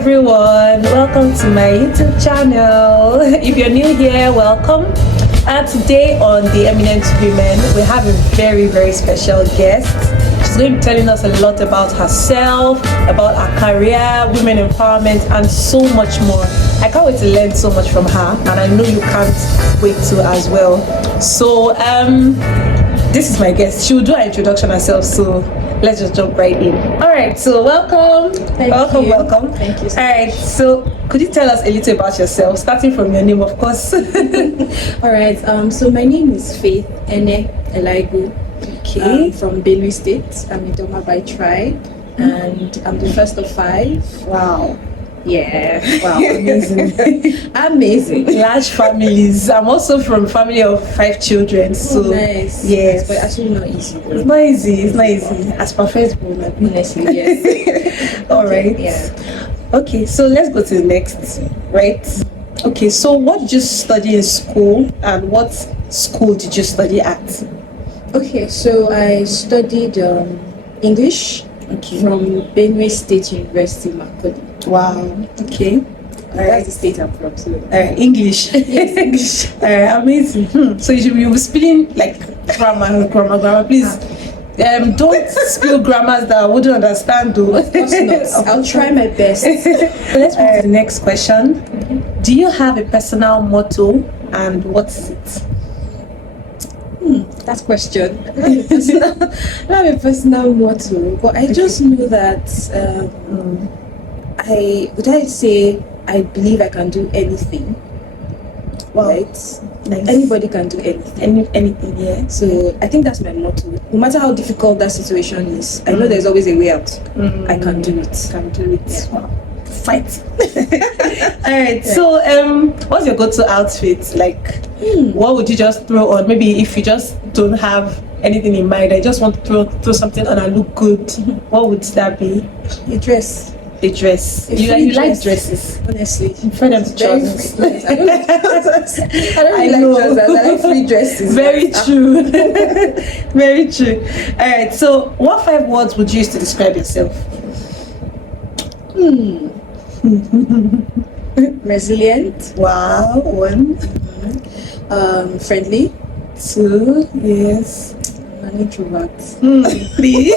everyone, welcome to my YouTube channel. If you're new here, welcome. Today on the Eminent Women, we have a very special guest. She's going to be telling us a lot about herself, about her career, women empowerment, and so much more. I can't wait to learn so much from her, and I know you can't wait to as well. So this is my guest. She will do her introduction herself, so let's just jump right in. All right, so welcome. Welcome. Thank you so All right, so could you tell us a little about yourself, starting from your name, of course? All right, so my name is Faith Elaigwu. Okay. From Benue State. I'm a Doma by tribe, and I'm the first of 5. Wow. Yeah. Wow, amazing. Amazing. Large families. I'm also from a family of 5 children. So nice. yes. But actually not easy. It's not easy. It's not easy. As per Facebook, Honestly, yes. All right. Yeah. Okay, so let's go to the next. Right. Okay, so what did you study in school, and what school did you study at? Okay, so I studied English from Benue State University, Macaulay. Wow. Okay. That's the state I'm from. So. English. Yes, English. Amazing. So you'll be spelling like grammar. Please, don't spill grammars that I wouldn't understand, though. Of course not. I'll try my best. So let's move to the next question. Do you have a personal motto, and what is it? That question. I have a personal motto, but I just know that I say I believe I can do anything. Wow. Right? Nice. Anybody can do anything. Anything, yeah. So I think that's my motto. No matter how difficult that situation is, I know there's always a way out. I can do it. Yeah. Wow. Fight. All right. So what's your go-to outfit? Like, what would you just throw on? Maybe if you just don't have anything in mind, I just want to throw something on and look good. What would that be? A dress. A dress. A You free like dress. dresses? Honestly. You prefer them to Very trousers? free. Yes. I don't like trousers. I like free dresses. Very true. Very true. All right. So, what 5 words would you use to describe yourself? Resilient. Wow. 1. Friendly. 2. Yes. An introvert. 3.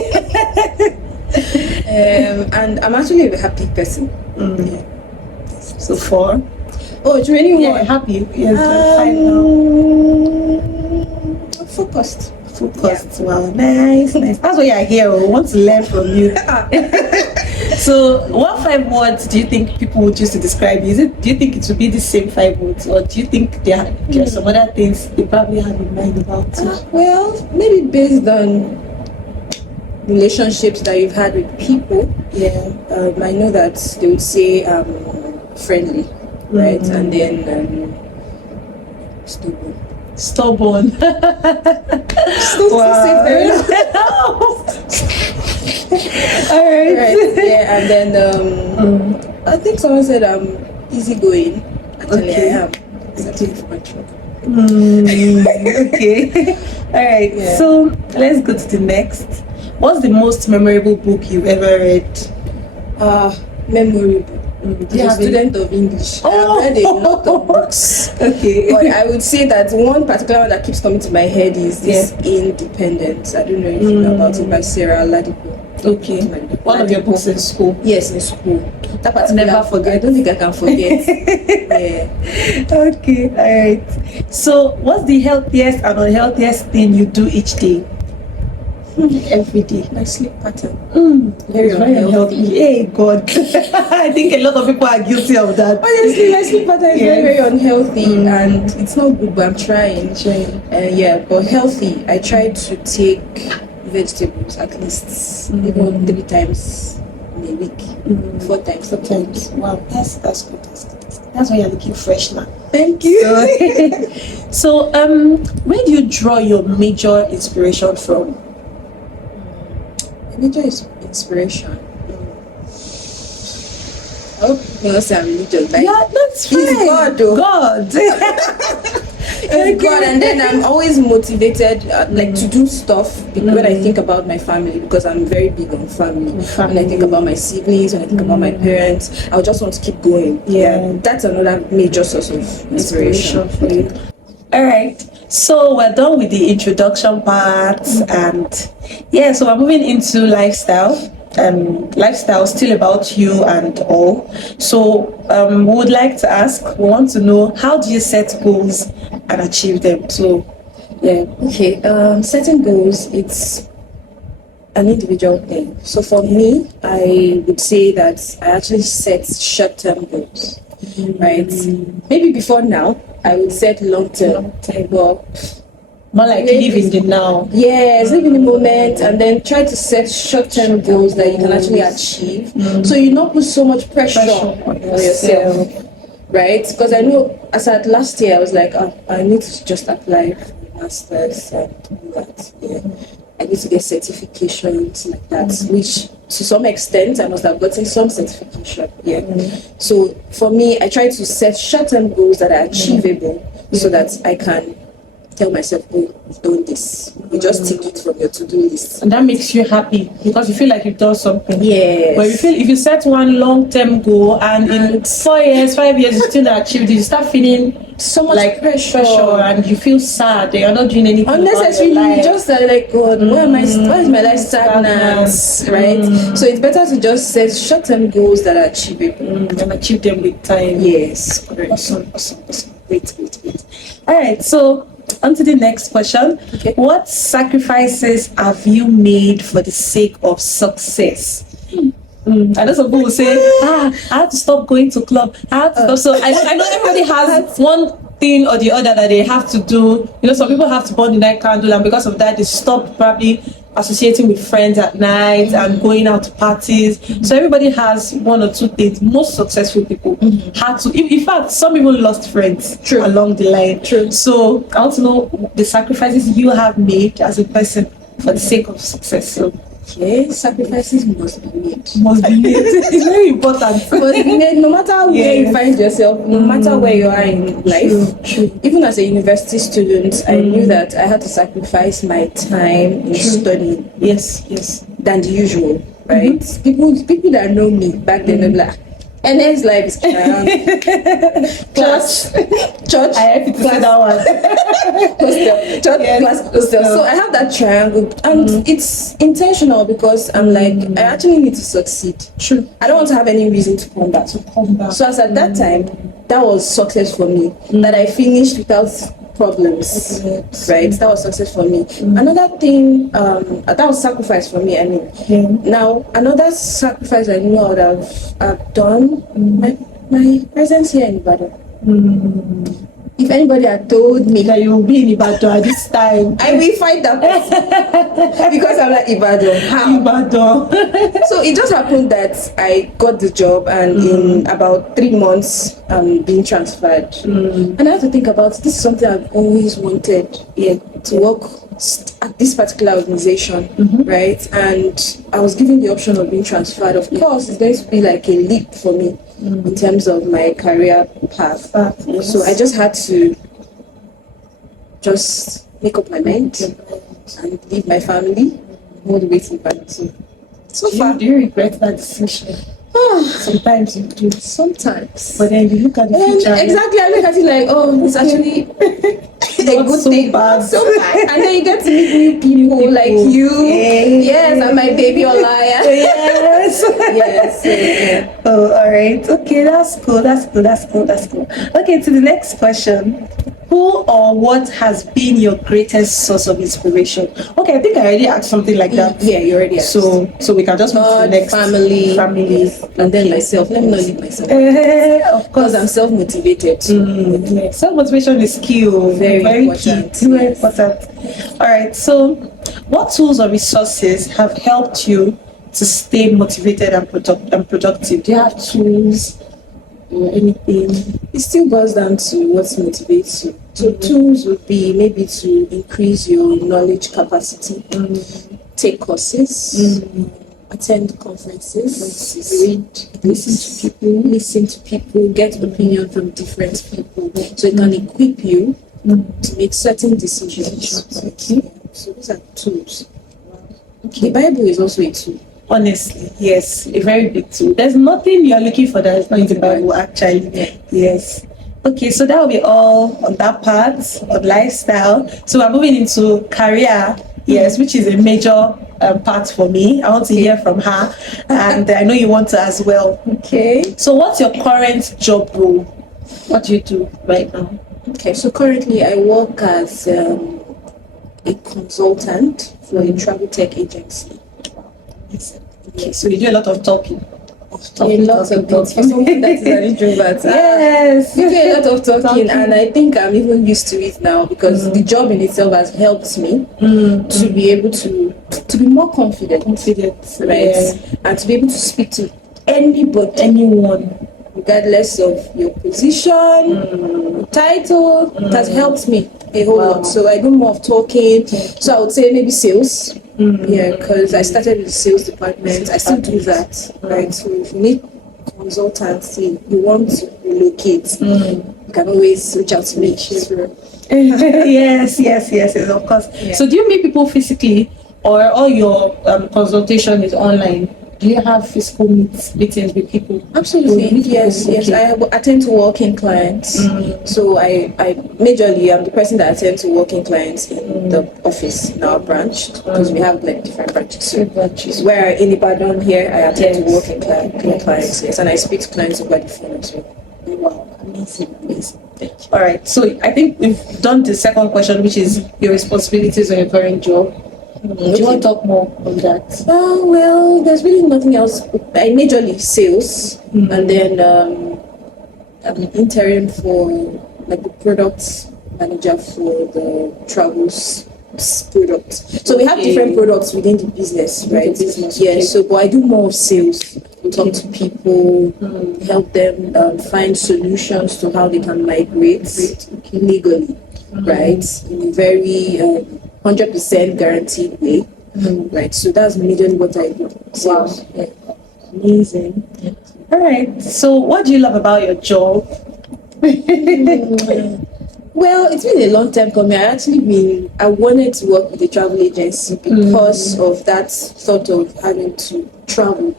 And I'm actually a happy person. Yeah. So 4. Oh, it's really Yeah, happy. Yes. 5 now. Focused. Focused. Yeah. Wow. Nice. That's why you're here. We want to learn from you. So, what 5 words do you think people would use to describe you? Do you think it would be the same 5 words, or do you think there are some other things they probably have in mind about you? Well, maybe based on relationships that you've had with people. Yeah. I know that they would say friendly, right? And then stubborn. Stubborn. Wow. All right. Yeah, and then I think someone said I'm easygoing. Actually, I am. Exactly for my job. Okay. All right. Yeah. So let's go to the next. What's the most memorable book you've ever read? Memorable. I'm a student of English. I've read a lot of books. Okay. But I would say that one particular one that keeps coming to my head is this Independence. I don't know if you know about it, by Sarah Elaigwu. Okay. One of your books in school. Yes, in school. That particular Never book, forget. I don't think I can forget. Yeah. Okay. All right. So, what's the healthiest and unhealthiest thing you do each day? Every day. My sleep pattern. Very unhealthy. Hey God. I think a lot of people are guilty of that. Honestly, my sleep pattern is very unhealthy, and it's not good, but I'm trying. Yeah, but healthy. I try to take vegetables at least even 3 times in a week, 4 times sometimes. Wow, that's good. That's why you're looking fresh now. Thank you. So, where do you draw your major inspiration from? Major inspiration. I hope you don't say I'm religious, right? Yeah, that's fine. It's God, though. God. It's God, and then I'm always motivated, like to do stuff when I think about my family, because I'm very big on family. When I think about my siblings, when I think about my parents, I just want to keep going. Yeah. That's another major source of inspiration for you. All right, so we're done with the introduction part, and so we're moving into lifestyle. Lifestyle still about you and all. So we would like to ask, we want to know, how do you set goals and achieve them? So okay, setting goals, it's an individual thing. So for me, I would say that I actually set short-term goals, right? Maybe before now I would set long-term, but more like live in the now. Yes, live in the moment, and then try to set short-term goals that you can actually achieve. So you not put so much pressure on yourself, right? Because I know, as at last year, I was like, I need to just apply for masters and do that. Yeah. I need to get certifications like that, which to some extent I must have gotten some certification. Yeah. So for me, I try to set short-term goals that are achievable, so that I can tell myself, oh, you've done this. You just take it from your to-do list. And that makes you happy because you feel like you've done something. Yes. But if you set one long-term goal and in 4 years, 5 years, you still not achieved it, you start feeling so much like pressure, and you feel sad that you're not doing anything unnecessarily. You just are like, God, why is my life stagnant, right? So it's better to just set short-term goals that are achievable and achieve them with time. Yes, correct. Awesome. Great. All right, so on to the next question. Okay. What sacrifices have you made for the sake of success? I know some people will say, I had to stop going to club. I had to stop. So I know everybody has one thing or the other that they have to do. You know, some people have to burn the night candle, and because of that, they stop probably associating with friends at night and going out to parties. So everybody has one or two things. Most successful people had to. In fact, some even lost friends along the line. So I want to know the sacrifices you have made as a person for the sake of success. So okay, sacrifices must be made. It's very important. Must be made, no matter where you find yourself, no matter where you are in life. True. Even as a university student, I knew that I had to sacrifice my time in studying. Yes. Than the usual, right? People that know me back then, they're like, NS life is church. I have to say that one. Hostel, church, class, hostel. So I have that triangle, and it's intentional because I'm like, I actually need to succeed. True. I don't want to have any reason to come back. So as at that time, that was success for me. That I finished without problems, right? That was success for me. Another thing, that was sacrifice for me. I mean, now another sacrifice I know I would have done, my presence here in Ibadan. If anybody had told me that you will be in Ibadan at this time, I will fight that person because I'm like, Ibadan. How? Ibadan. So it just happened that I got the job, and in about 3 months, I'm being transferred. And I have to think about, this is something I've always wanted, to work at this particular organization, right? And I was given the option of being transferred. Of course, it's going to be like a leap for me in terms of my career path. So I just had to just make up my mind and leave my family all the way to Ibadan. So far, do you regret that decision? Sometimes you do. Sometimes. But then you look at the future. Exactly, I look at it like, oh, it's actually a good thing. So bad. And then you get to meet new people like you. Yes, and my baby Olaya. Yes. Oh, all right. Okay, that's cool. Okay, to the next question. Who or what has been your greatest source of inspiration? Okay, I think I already asked something like that. Yeah, you already asked. So we can just move to the next. Family. Yes. And then myself. Let me not leave myself. Of course. Because I'm self-motivated. Self-motivation is key. Very important. Key. Very important. All right, so what tools or resources have helped you to stay motivated and productive? Do you have tools or anything? It still boils down to what motivates you. So tools would be maybe to increase your knowledge capacity, take courses, attend conferences, read, listen to people, get opinion from different people, so it can equip you to make certain decisions. Okay. So these are tools. Okay. The Bible is also a tool. Honestly, yes, a very big tool. There's nothing you're looking for that is not in the Bible, actually. Yeah. Yes. Okay, so that will be all on that part of lifestyle. So we're moving into career, yes, which is a major part for me. I want to hear from her, and I know you want to as well. Okay. So what's your current job role? What do you do right now? Okay, so currently I work as a consultant for a travel tech agency. Okay, so you do a lot of talking. A lot of talking. Something that is an introvert. Yes. You do a lot of talking, and I think I'm even used to it now because the job in itself has helped me to be able to be more confident, right? And to be able to speak to anybody, anyone, regardless of your position, title. It has helped me a whole lot. So I do more of talking. So I would say maybe sales. Yeah, because I started with the sales department. I still do that, right? So if you need consultancy, you want to relocate, you can always reach out to me. Sure. yes, of course. Yeah. So do you meet people physically, or all your consultation is online? Do you have physical meetings with people? Absolutely, yes. I attend to walk-in clients. So I majorly I'm the person that attends to walk-in clients in the office in our branch because we have like different branches. So where in Ibadan here, I attend to walk-in clients, yes, and I speak to clients over the phone as well. Wow, amazing. All right, so I think we've done the second question, which is your responsibilities on your current job. Do you want to talk more on that? Well, there's really nothing else. I majorly sales, and then I'm interim for like the product manager for the travels product. So we have different products within the business, right? So but I do more of sales. Talk to people, help them find solutions to how they can migrate legally, right? In a very 100% guaranteed way, right? So that's majorly what I do. Wow, amazing. All right. So, what do you love about your job? Well, it's been a long time coming. I wanted to work with a travel agency because of that thought of having to travel,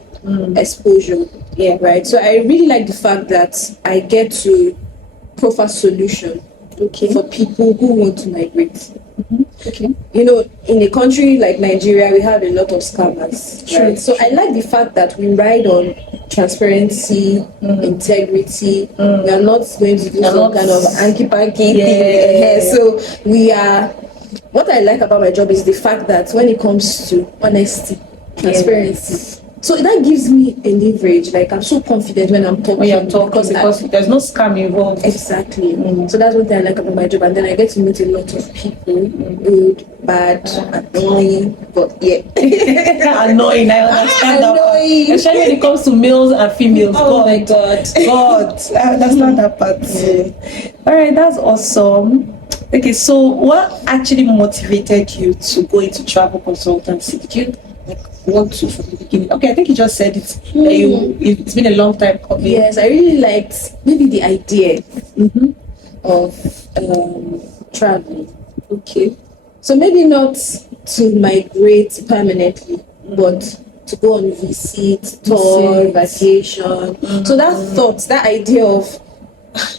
exposure. Yeah, right. So I really like the fact that I get to proffer solution for people who want to migrate. Okay. You know, in a country like Nigeria, we have a lot of scammers. Right? So I like the fact that we ride on transparency, integrity. We are not going to do some kind of hanky-panky thing. So we are. What I like about my job is the fact that when it comes to honesty, transparency. So that gives me a leverage. Like I'm so confident when I'm talking. Because there's no scam involved. Exactly. So that's what I like about my job. And then I get to meet a lot of people, good, bad, annoying, but yeah. Annoying, I understand annoying. That. Especially when it comes to males and females. Oh my God. I understand that part too. All right, that's awesome. Okay, so what actually motivated you to go into travel consultancy? Did you want to from the beginning? Okay, I think you just said it. It's been a long time coming. Yes, I really liked maybe the idea of traveling. Okay, so maybe not to migrate permanently, but to go on visit, tour, vacation. So that thought, that idea of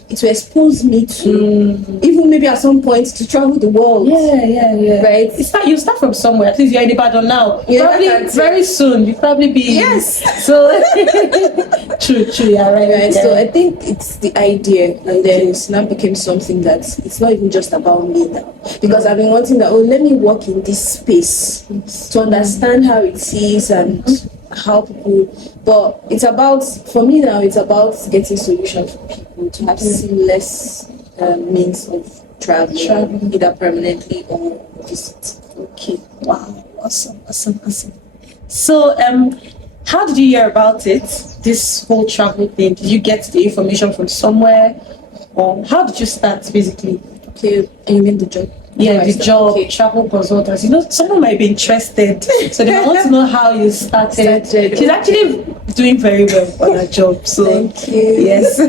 it will expose me to even maybe at some point to travel the world. Yeah. Right? You start from somewhere. At least you're in Ibadan now. Probably very soon. You probably be. Yes. So true. Yeah, right. Yeah. So I think it's the idea, and then it now became something that it's not even just about me now, because I've been wanting that. Let me work in this space to understand how it is and how people. But it's about, for me now, it's about getting solutions for people to have seamless means of travel, either permanently or visit. Okay. Wow. Awesome. So, how did you hear about it? This whole travel thing. Did you get the information from somewhere, or how did you start, basically? Okay, and you mean the job? Yeah, the job, travel consultants. Someone might be interested, so they want to know how you started. She's actually doing very well on her job. So thank you. Yes.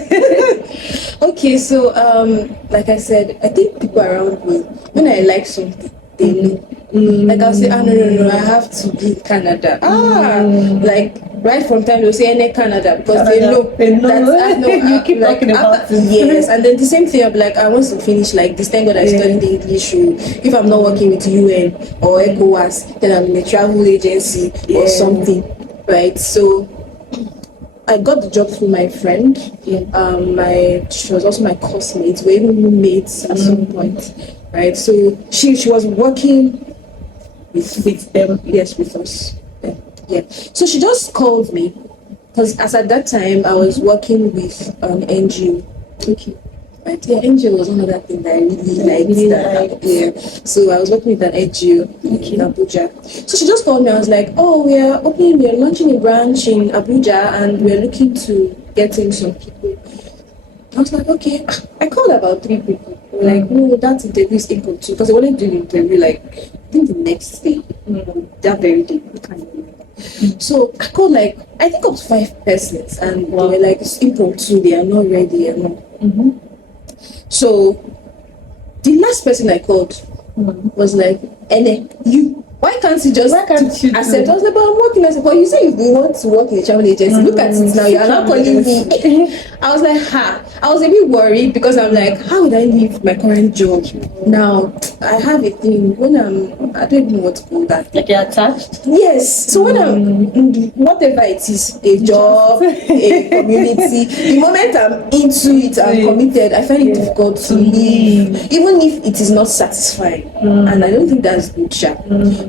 Okay, so like I said, I think people around me, when I like something, they know. Like I'll say, no, I have to be in Canada. Like right from time they'll say any Canada because they know that you keep like, talking about it. Yes, and then the same thing. I'm like, I want to finish like this. Thank God I studied English. If I'm not working with UN or ECOWAS, then I'm in a travel agency or something, right? So I got the job through my friend. She was also my classmate. We were even roommates at some point, right? So she was working with them. Yes, with us. Yeah. So she just called me because as at that time I was working with NGO. Okay. Right. Yeah, NGO was one of that thing that I really liked. Yeah. So I was working with an NGO in Abuja. So she just called me. I was like, oh, we're launching a branch in Abuja and we're looking to get in some people. I was like, okay. I called about 3 people. Like, no, that interview is impromptu because I wanted to do the interview like I think the next day, that very day. I can't remember. So I called like I think up to 5 persons and they were like it's impromptu, they are not ready and all. So the last person I called was like, Ene, why can't you accept? I was like, but I'm working. I said, but you say you want to work in a travel agency. Look at it now. You are not calling me. I was like, I was a bit worried because I'm like, how would I leave my current job? Now, I have a thing when I don't even know what to call that. Like you're attached? Yes. So when whatever it is, a job, a community, the moment I'm into it, I'm committed, I find it difficult to leave, even if it is not satisfying. And I don't think that's good,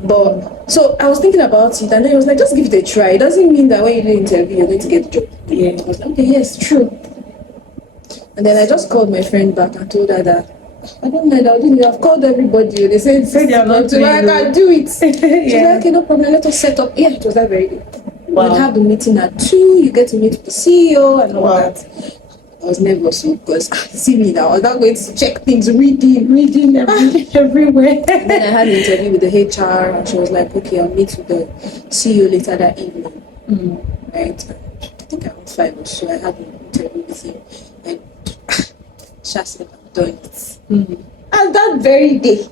But so I was thinking about it, and then I was like, just give it a try. It doesn't mean that when you do an interview, you're going to get the job. Yeah. I was like, okay, yes, true. And then I just called my friend back and told her that I don't mind, I've called everybody. They said they're not doing I can't do it. She's like, okay, no problem, let us set up. Yeah, it was that very good. We'll have the meeting at 2, you get to meet with the CEO and all that. I was nervous because see me now, I was not going to check things, reading everywhere. Then I had an interview with the HR and she was like, okay, I'll meet with the CEO later that evening. Right? I think around 5 or so I had an interview with him and she said, I've done it. And that very day,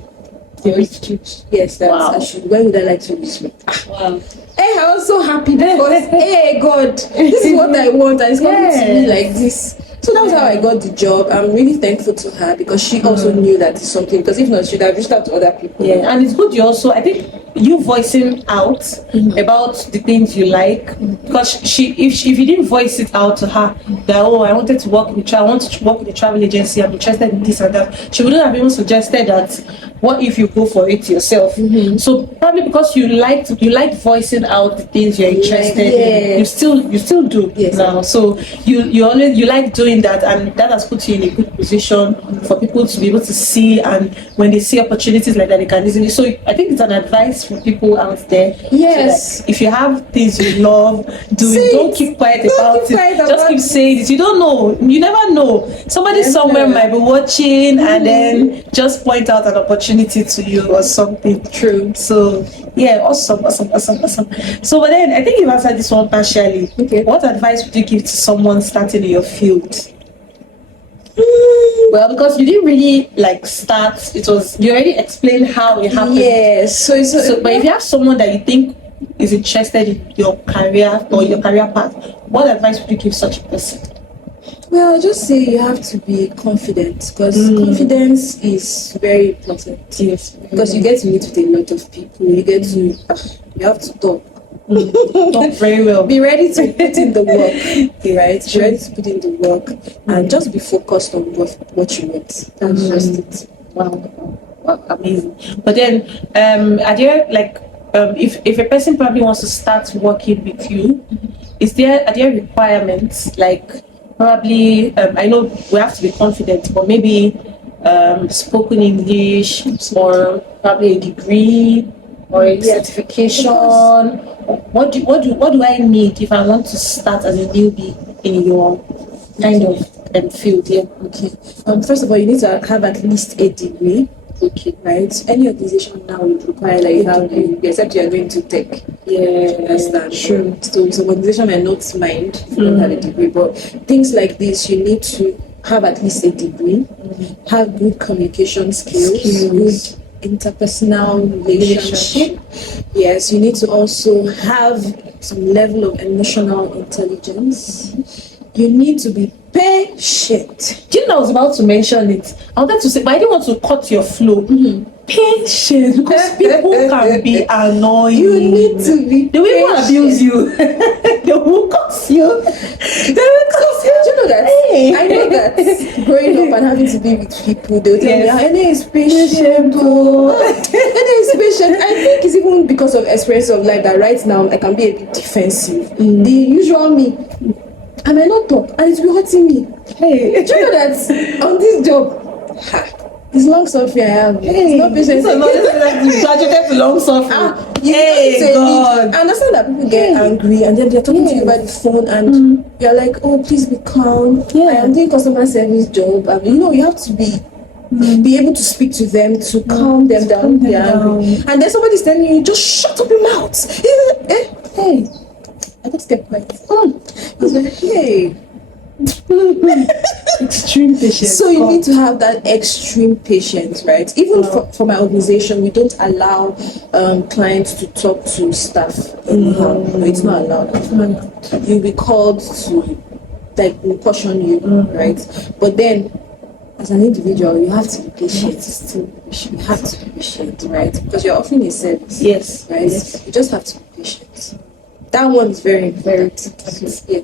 yes, that I should. When would I like to reach me? Wow. Hey, I was so happy because hey God, this is what I want and it's coming to me like this. So that was how I got the job. I'm really thankful to her because she also knew that it's something. Because if not, she would have reached out to other people. Yeah, and it's good you also, I think, you voicing out about the things you like. Because if you didn't voice it out to her that I wanted to work with I want to work with a travel agency, I'm interested in this and that, she wouldn't have even suggested that. What if you go for it yourself? So probably because you liked voicing out the things you're interested in, you still do now. So you like doing that, and that has put you in a good position for people to be able to see, and when they see opportunities like that, they can easily. So I think it's an advice for people out there. Yes. So if you have things you love, do it. Don't keep quiet about it. Just keep saying it. You don't know. You never know. Somebody somewhere might be watching, and then just point out an opportunity to you or something. True. So yeah, awesome. So but then I think you've answered this one partially. Okay. What advice would you give to someone starting in your field? Well, because you didn't really start, you already explained how it happened. Yes. So but if you have someone that you think is interested in your career or your career path, what advice would you give such a person? Well, I just say you have to be confident because confidence is very important. Yes. Because you get to meet with a lot of people. You have to talk. Talk very well. Be ready to put in the work, right? Be ready to put in the work and just be focused on what you want. That's just it. Wow, amazing. But then, are there if a person probably wants to start working with you, are there requirements probably I know we have to be confident, but maybe spoken English or probably a degree or a certification? What do I need if I want to start as a newbie in your kind of field? Yeah. Okay. First of all, you need to have at least a degree. Okay, right. Any organization now would require like you have except you are going to tech. Yeah, understand. True. So some organization might not mind if you don't have a degree, but things like this you need to have at least a degree, have good communication skills, good interpersonal relationship. Yes, you need to also have some level of emotional intelligence. You need to be patient. Do you know I was about to mention it? I wanted to say, but I didn't want to cut your flow. Patient, because people can be annoying. You need to be They will even abuse you. They will curse you. They will curse you. Do you know that? Hey. I know that growing up and having to be with people, they'll tell me, Ene is patient. Ene is patient. I think it's even because of experience of life that right now I can be a bit defensive. The usual me, I might not talk and it will be hurting me. Hey, do you know that on this job, it's long suffering I have. It's not patient. So no, you graduated to long suffering. Hey, God. I understand that people get angry and then they're talking to you by the phone and you're like, oh, please be calm. I am doing customer service job. I mean, you have to be able to speak to them to calm them down. They're angry. And then somebody's telling you, just shut up your mouth. Hey, I got to get quiet. He's like, hey. Extreme patience. So you need to have that extreme patience, right? Even for my organization, we don't allow clients to talk to staff anyhow. No, it's not allowed. You'll be called to, like, we'll caution you, right? But then, as an individual, you have to be patient. You have to be patient, right? Because you're offering a service. Yes. Right? Yes. You just have to be patient. That one is very important. Yeah.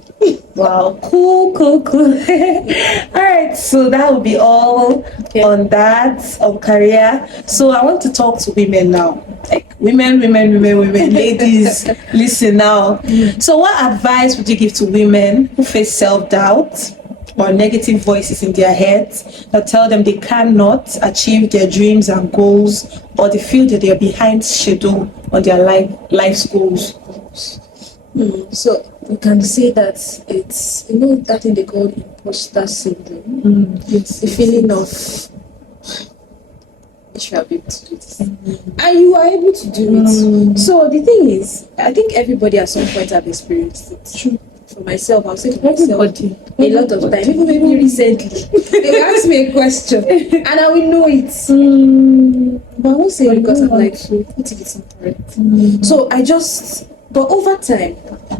Wow, cool. All right, so that will be all on that, on career. So I want to talk to women now. Like women, ladies, listen now. So what advice would you give to women who face self-doubt or negative voices in their heads that tell them they cannot achieve their dreams and goals, or they feel that they're behind schedule on their life's goals? So we can say that it's, that thing they call imposter syndrome. Yes, the feeling of I should be able to do this, and you are able to do it. So the thing is, I think everybody at some point have experienced it. True. For myself, I'll say for myself a lot of time, even maybe recently, they will ask me a question and I will know it, but I won't say it because I'm like, what if it's not correct? So but over time,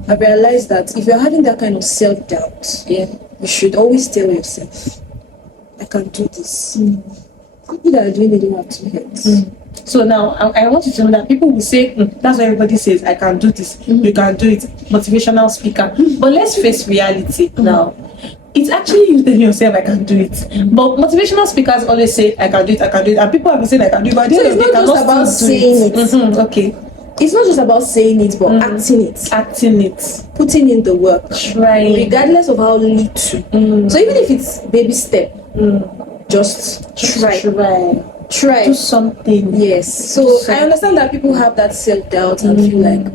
I realized that if you're having that kind of self-doubt, you should always tell yourself, I can do this. People that are doing it don't have two heads. So now, I want you to know that people will say, that's what everybody says, I can do this, you can do it, motivational speaker. But let's face reality now. It's actually you telling yourself, I can do it. But motivational speakers always say, I can do it, and people have been saying, I can do it, but so it's not just about saying it. Okay. It's not just about saying it, but acting it, putting in the work, trying, regardless of how little. So even if it's baby step, just try. Do something. Yes. So I understand that people have that self-doubt and feel like,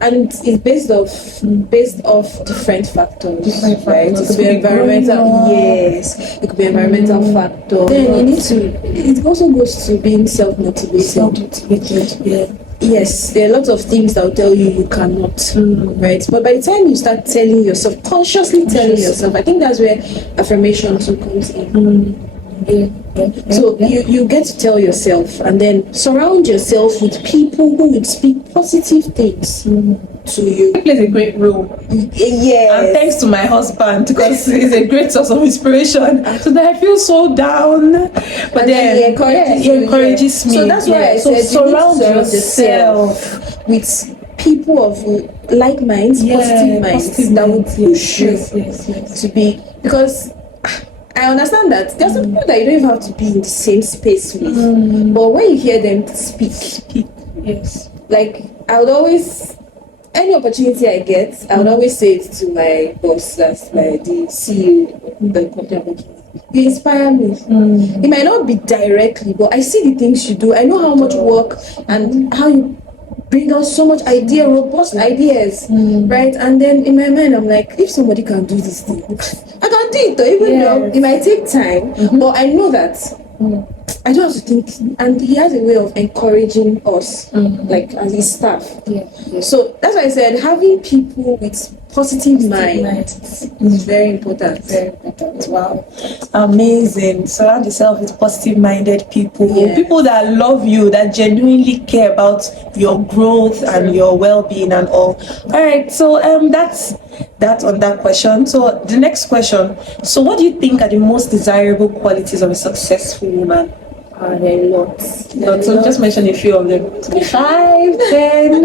and it's based off different factors. Right? It could be environmental. Yes. It could be environmental factor. Then it also goes to being self-motivated. Yeah. Yes, there are lots of things that will tell you cannot, right? But by the time you start telling yourself, consciously telling yourself, I think that's where affirmation too comes in. So you get to tell yourself, and then surround yourself with people who would speak positive things to you. It plays a great role. Yeah. And thanks to my husband, because he's a great source of inspiration. So that I feel so down, but then he encourages me. So that's why I said surround yourself with people of like minds, positive minds that will push you to be, because I understand that there are some people that you don't even have to be in the same space with, but when you hear them speak, like I would always, any opportunity I get, I would always say it to my boss, that's the CEO of the company I'm working with. You inspire me. It might not be directly, but I see the things you do. I know how much work and how you bring out so much robust ideas, right? And then in my mind, I'm like, if somebody can do this thing, I can do it though, even though it might take time, but I know that I don't have to think, and he has a way of encouraging us, like as his staff. Yeah. So that's why I said having people with positive mind is very important. Very important. Wow. Amazing. Surround yourself with positive-minded people. Yeah. People that love you, that genuinely care about your growth and your well-being and all. All right. So that's that on that question. So the next question. So what do you think are the most desirable qualities of a successful woman? There are lots. So just mention a few of them. 5, 10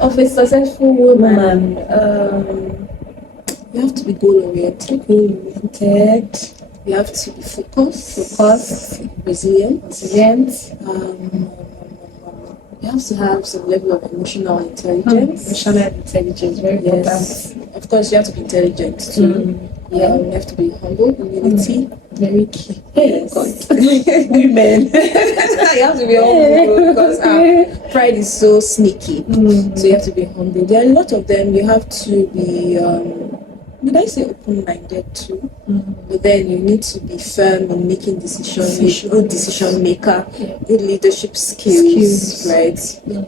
of a successful woman. You have to be goal-oriented. You have to be focused, resilient. You have to have some level of emotional intelligence. Emotional intelligence, very important. Of course, you have to be intelligent too. You have to be humble, humility. Very key. Yes. Women. You have to be humble because pride is so sneaky. So you have to be humble. There are a lot of them. You have to be, did I say open-minded too? But then you need to be firm in making decisions, good decision maker, good leadership skills, right?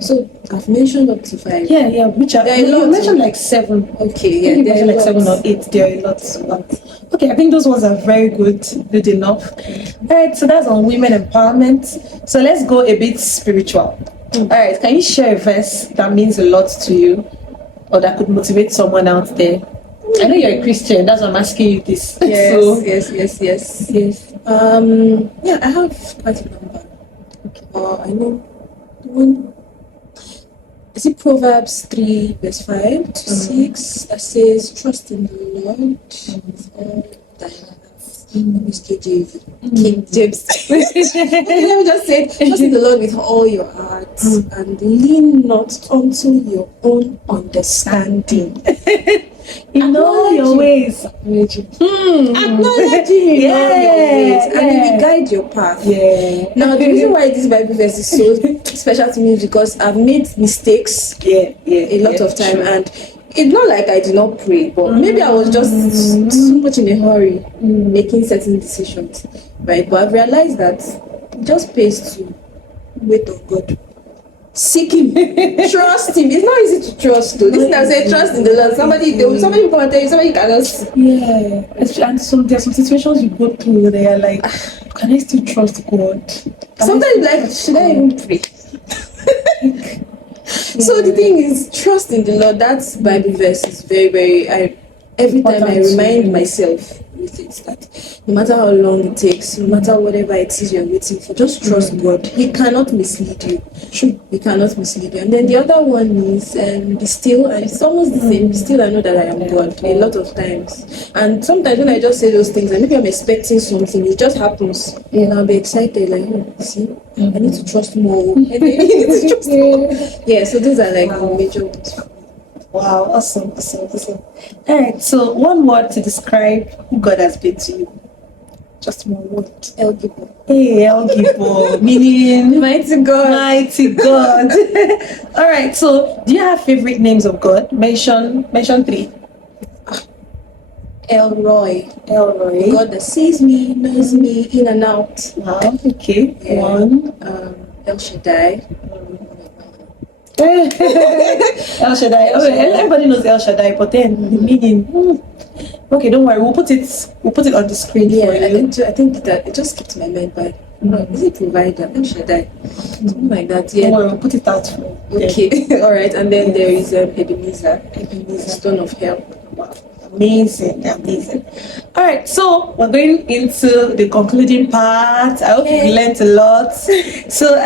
So I've mentioned up to 5. Yeah, which are, you mentioned like 7. Okay, you mentioned like 7 or 8. There are lots. Okay, I think those ones are very good enough. All right, so that's on women empowerment. So let's go a bit spiritual. All right, can you share a verse that means a lot to you or that could motivate someone out there? I know you're a Christian, that's why I'm asking you this. Yes. Yeah, I have quite a number. Okay. I know the one. Is it Proverbs 3 verse 5 to 6 that says, "Trust in the Lord with all thy heart." Miss King James. Let me just say, trust in the Lord with all your heart and lean not unto your own understanding. In all your ways, acknowledge him in all your ways, and he will guide your path. Now, the reason why this Bible verse is so special to me is because I've made mistakes a lot of time, and it's not like I did not pray, but maybe I was just so much in a hurry making certain decisions, right? But I've realized that it just pays to wait on God. Seek him, trust him. It's not easy to trust though. This is I say trust in the Lord. Somebody will come and tell you, somebody cannot. And so there are some situations you go through, they are like, can I still trust God? Sometimes like, should I even pray? So the thing is, trust in the Lord. That Bible verse is very, very. Every time I remind myself with it that no matter how long it takes, no matter whatever it is you're waiting for, just trust God. He cannot mislead you. He cannot mislead you. And then the other one is be still, and it's almost the same. Be still, I know that I am God. A lot of times, and sometimes when I just say those things, and maybe I'm expecting something, it just happens, and I'll be excited like, see, I need to trust more. I need to trust more. Yeah. So those are like the major ones. Wow, awesome. All right, so one word to describe who God has been to you. Just one word. Elaigwu. Hey, Elaigwu, meaning mighty God. All right, so do you have favorite names of God? Mention 3. Elroy. The God that sees me, knows me in and out. Wow, okay. Yeah. 1. El Shaddai. El Shaddai. Everybody knows El Shaddai, but then the meaning. Okay, don't worry. We'll put it on the screen for you. I think that it just skipped my mind, but is it provider? El Shaddai, something like that. Yeah. Don't worry, we'll put it out for you. Okay, all right. And then there is Ebenezer, stone of help. Wow. Amazing. All right, so we're going into the concluding part. I hope you learned a lot. So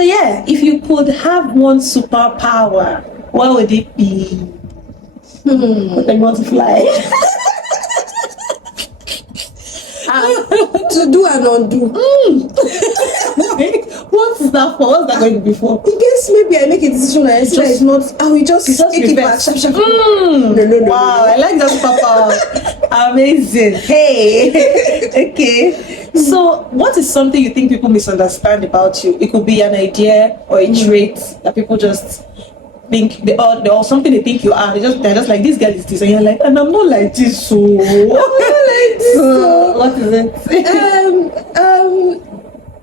yeah, if you could have one superpower, what would it be? What do you want to fly? To do and undo. What is that for? What's that going to be for? In case maybe I make a decision and I see that it's not, I will just take it back. No. Wow, I like that, Papa. Amazing. Hey. Okay. So, what is something you think people misunderstand about you? It could be an idea or a trait that people just think or something they think you are. They're just like, this girl is this, and you're like, and I'm not like this. So what is it?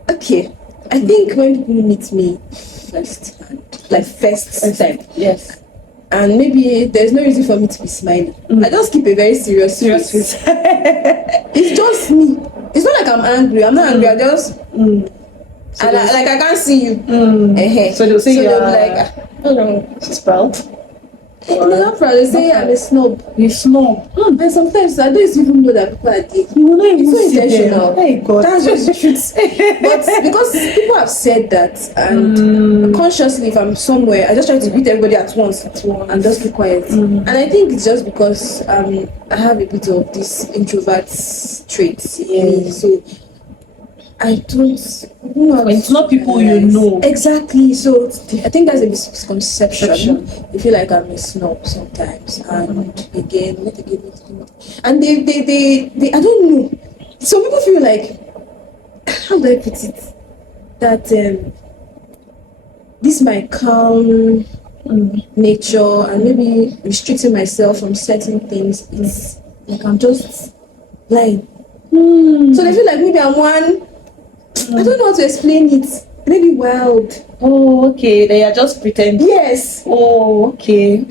Okay, Okay. I think when people meet me first time, Yes. and maybe there's no reason for me to be smiling. I just keep a very serious face. It's just me. It's not like I'm angry. I'm not angry. I just So and I can't see you. So they'll say they'll be like, I don't know. she's proud. No, not proud. They say I'm a snob. You snob. And sometimes I don't even know that people are dick. You will not even It's so see intentional. them. Hey God. That's just the truth. But because people have said that, and consciously, if I'm somewhere, I just try to greet everybody at once and just be quiet. And I think it's just because I have a bit of this introvert traits in me. So I don't know. When it's not people you know. Exactly. So I think that's a misconception. They feel like I'm a snob sometimes. And again, and they I don't know. Some people feel like, how do I put it? That this my calm nature and maybe restricting myself from certain things. It's like I'm just lying. So they feel like maybe I'm one. I don't know how to explain it. Maybe wild. Oh, okay. They are just pretending. Yes. Oh, okay.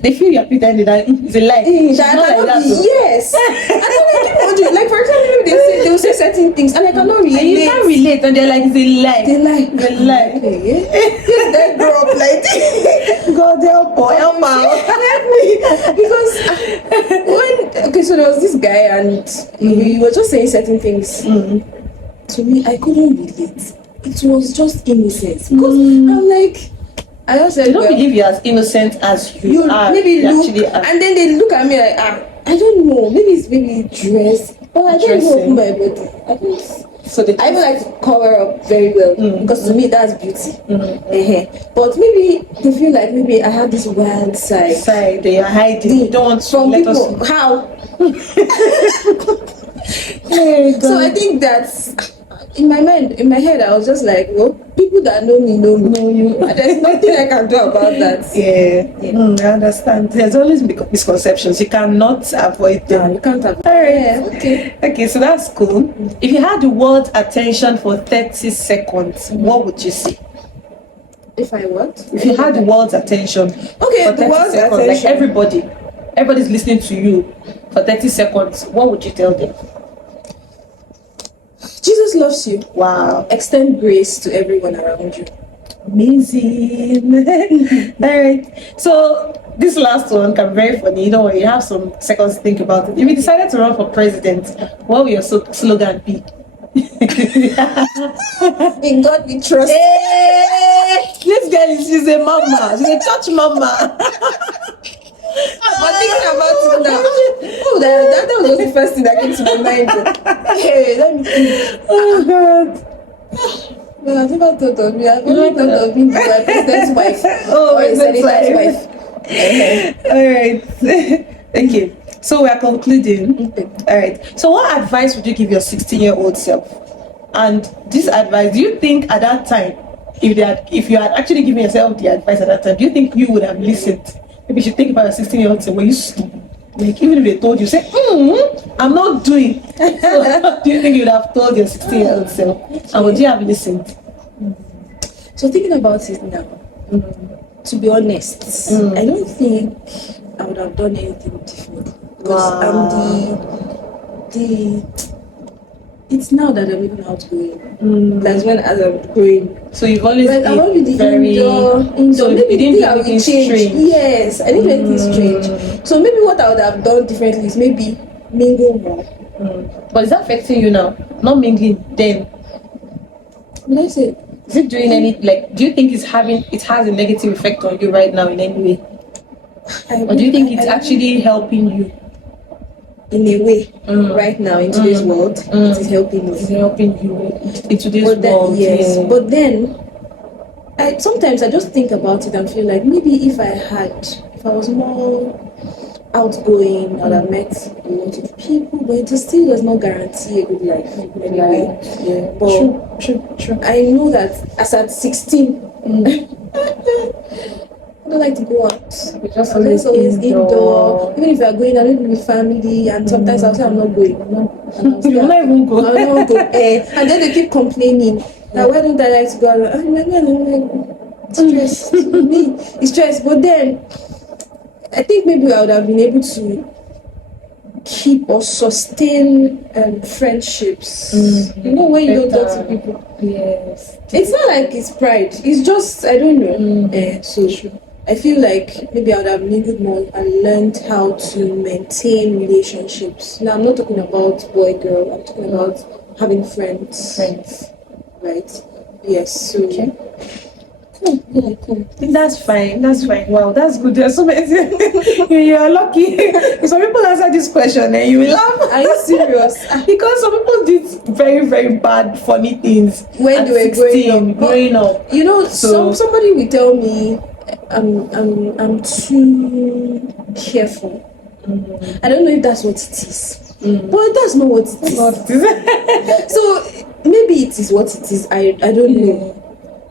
They feel you're pretending that it's a lie. She's That not I like cannot that. be. Yes. I don't like people do. Like for example, they will say certain things and I cannot relate. And you can't relate, and they're like, it's a lie. They like. They lie. Okay. They grow up like this. God help me. Because so there was this guy and he was just saying certain things. To me, I couldn't relate. It was just innocence. Because I'm like, I just said, They don't believe you're as innocent as you are. Maybe You look, actually are. and then they look at me like, I don't know. Maybe it's dress, but I don't know my body. I don't. So I even like to cover up very well because to me that's beauty. But maybe they feel like maybe I have this wild side. They are hiding. They don't want to from let people. us. How? So I think that's in my mind, in my head, I was just like, well, people that know me know you. There's nothing I can do about that. I understand. There's always misconceptions. You cannot avoid them. You can't avoid. All right. Yeah, Okay, so that's cool. If you had the world's attention for 30 seconds, what would you say? If I what? If you had the world's attention Okay, for the 30 world's seconds, attention. like everybody's listening to you for 30 seconds, what would you tell them? Jesus loves you. Wow. Extend grace to everyone around you. Amazing. All right. So this last one can be very funny. You know, you have some seconds to think about it. If you decided to run for president, what will your slogan be? In God we trust. Hey, this girl she's a mama. She's a church mama. But thinking about it now, that was just the first thing that came to my mind. Hey, let me think. Oh God. Well, I've never thought of me. I've only thought of being my president's wife. Oh, or a senator's wife. All right. Thank you. So we are concluding. Okay. All right. So what advice would you give your 16-year-old self? And this advice, do you think at that time, if you had actually given yourself the advice at that time, do you think you would have listened? Maybe you should think about your 16-year-old self. Were you stupid? Like even if they told you, say, I'm not doing. So, do you think you would have told your 16-year-old self? And would you have listened? So thinking about it now, to be honest, I don't think I would have done anything different. Because it's now that I'm even outgoing. That's when as I'm growing. So you've always But I'm already very indoor. So Maybe you didn't do I will anything change. strange. Yes, I didn't do anything strange. So maybe what I would have done differently is maybe mingle more. But is that affecting you now? Not mingling then? When I say, Is it doing any do you think it has a negative effect on you right now in any way? Or do you think it's actually helping you? In a way, right now in today's world, it is helping me. It's helping you in today's world. Yes, Yeah. but then sometimes I just think about it and feel like maybe if I was more outgoing, I would have met a lot of people, but it still does not guarantee a good life anyway. Yeah. But True. I know that as at 16, I don't don't like to go out. We just I'm just always indoor. indoor. Even if we are going out, maybe with family, and sometimes I'll say I'm not going. You will not even go. I will not go. And then they keep complaining. Now, why don't I like to go out? I'm like, stress. Me, it's stress. But then, I think maybe I would have been able to keep or sustain friendships. You know, when you don't talk to people. Yes. It's not like it's pride. It's just, I don't know. So I feel like maybe I would have needed more and learned how to maintain relationships. Now, I'm not talking about boy, girl. I'm talking about having friends. Right? Yes. So, Okay. Cool. That's fine. Wow, that's good. There's so many. You are lucky. Some people answer this question and you will laugh. Are you serious? Because some people did very, very bad, funny things When they were 16, growing up. You know, So- somebody will tell me I'm too careful. I don't know if that's what it is. But that's not what it is. So maybe it is what it is. I don't know.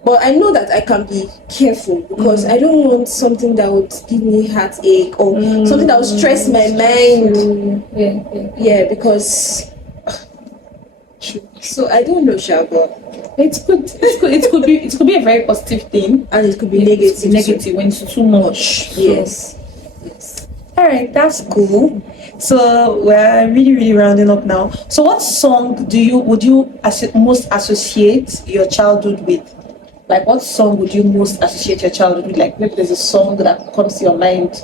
But I know that I can be careful because I don't want something that would give me heartache or something that would stress my mind. Yeah, because so I don't know, Shaba. It's good. It could be a very positive thing, And it could be It's negative. negative when it's too much. So- Yes. All right, that's cool. So we're really, really rounding up now. So, what song would you most associate your childhood with? Like, what song would you most associate your childhood with? Like, maybe there's a song that comes to your mind,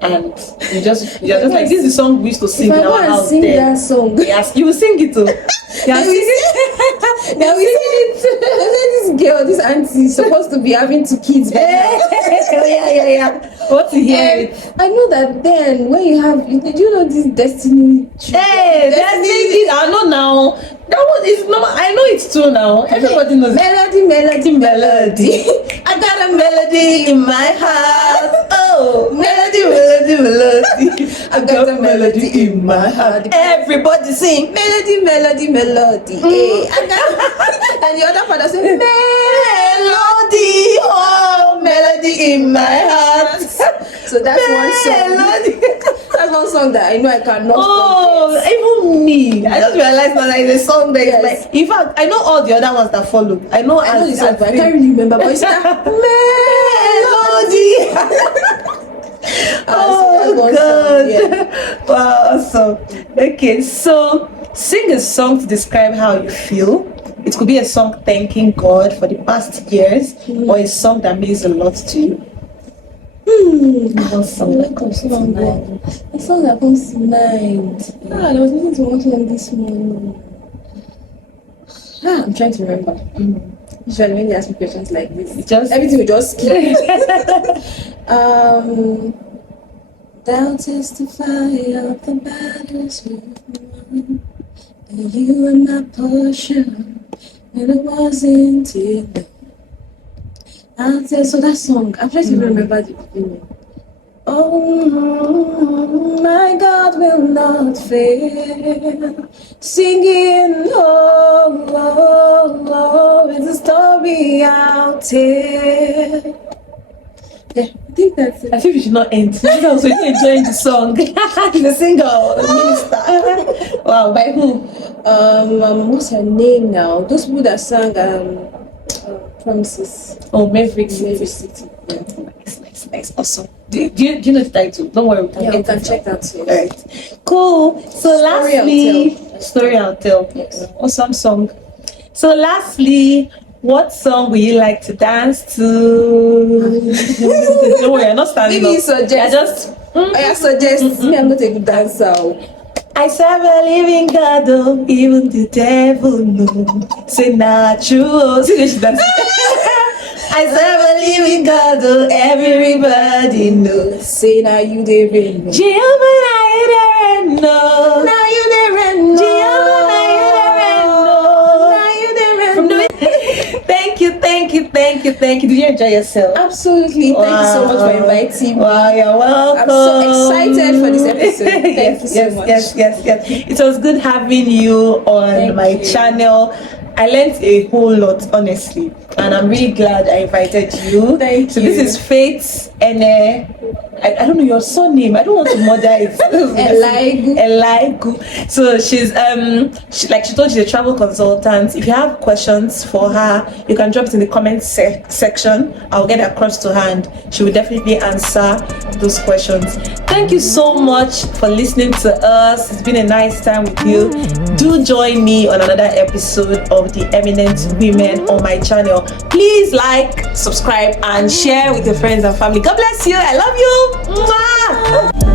and you're just like, this is the song we used to sing If in I our want to house. sing Then that song, yes, you will sing it too. Yeah, sing it. now we see this girl, this auntie is supposed to be having 2 kids. Yeah. What to hear it? I know that then when you have, do you know this destiny? Hey, that's it. I know now. That one is no. I know it's true now. Everybody knows. Melody. I got a melody in my heart. Oh, melody. I got a melody in my heart. Everybody sing. Melody. Hey, I got, and the other father say Melody, oh, melody in my heart. So that's one song. Melody. That's one song that I know I cannot Oh, forget. even me. I just realized now that it's a song that Yes. like. In fact, I know all the other ones that follow. I know the song, but I can't really remember. But it's that melody. so Oh that's one song, God! Wow, awesome. Okay, so sing a song to describe how you feel. It could be a song thanking God for the past years, or a song that means a lot to you. One song that comes to mind. A song that comes to mind. I was listening to one song this morning. I'm trying to remember. Usually when they ask me questions like this, Just everything will just skip. Thou testify of the battles we've won, and you were my portion, and it wasn't enough. So that song, I'm trying to remember the beginning. Oh, my God will not fail. Singing, it's a story I'll tell. Yeah, I think that's it. I think we should not end. I was really enjoying the song. The singer, minister. Wow, by who? What's her name now? Those people that sang Promises. Oh, Maverick Maverick City. City. Yeah. Nice, awesome. Do you know the title? Don't worry, we can Yeah, get we can it. check that too. Alright, cool. So Story I'll tell. Yes. Awesome song. So lastly, what song will you like to dance to? Don't worry, I'm not standing Maybe up. suggest. I just I suggest me. I'm not a good dancer. I serve a living God, oh, even the devil know. Say not true. See this dance. I serve a living God, oh, everybody knows. Say now you the rain. Jehovah, now you there know. Now you the rain. Jehovah, now you there know. Now you the rain. From the Thank you. Did you enjoy yourself? Absolutely. Thank you so much for inviting me. Wow, you're welcome. I'm so excited for this episode. Thank you so much. Yes. It was good having you on Thank my you. channel. I learned a whole lot, honestly, and I'm really glad I invited you. Thank you. So this is Faith and I don't know your surname. I don't want to murder it. Elaigwu. So she's she told you, a travel consultant. If you have questions for her, you can drop it in the comment section. I'll get across to her and she will definitely answer those questions. Thank you so much for listening to us. It's been a nice time with you. Do join me on another episode of the Eminent Women on my channel. Please like, subscribe, and share with your friends and family. God bless you. I love you. Mwah!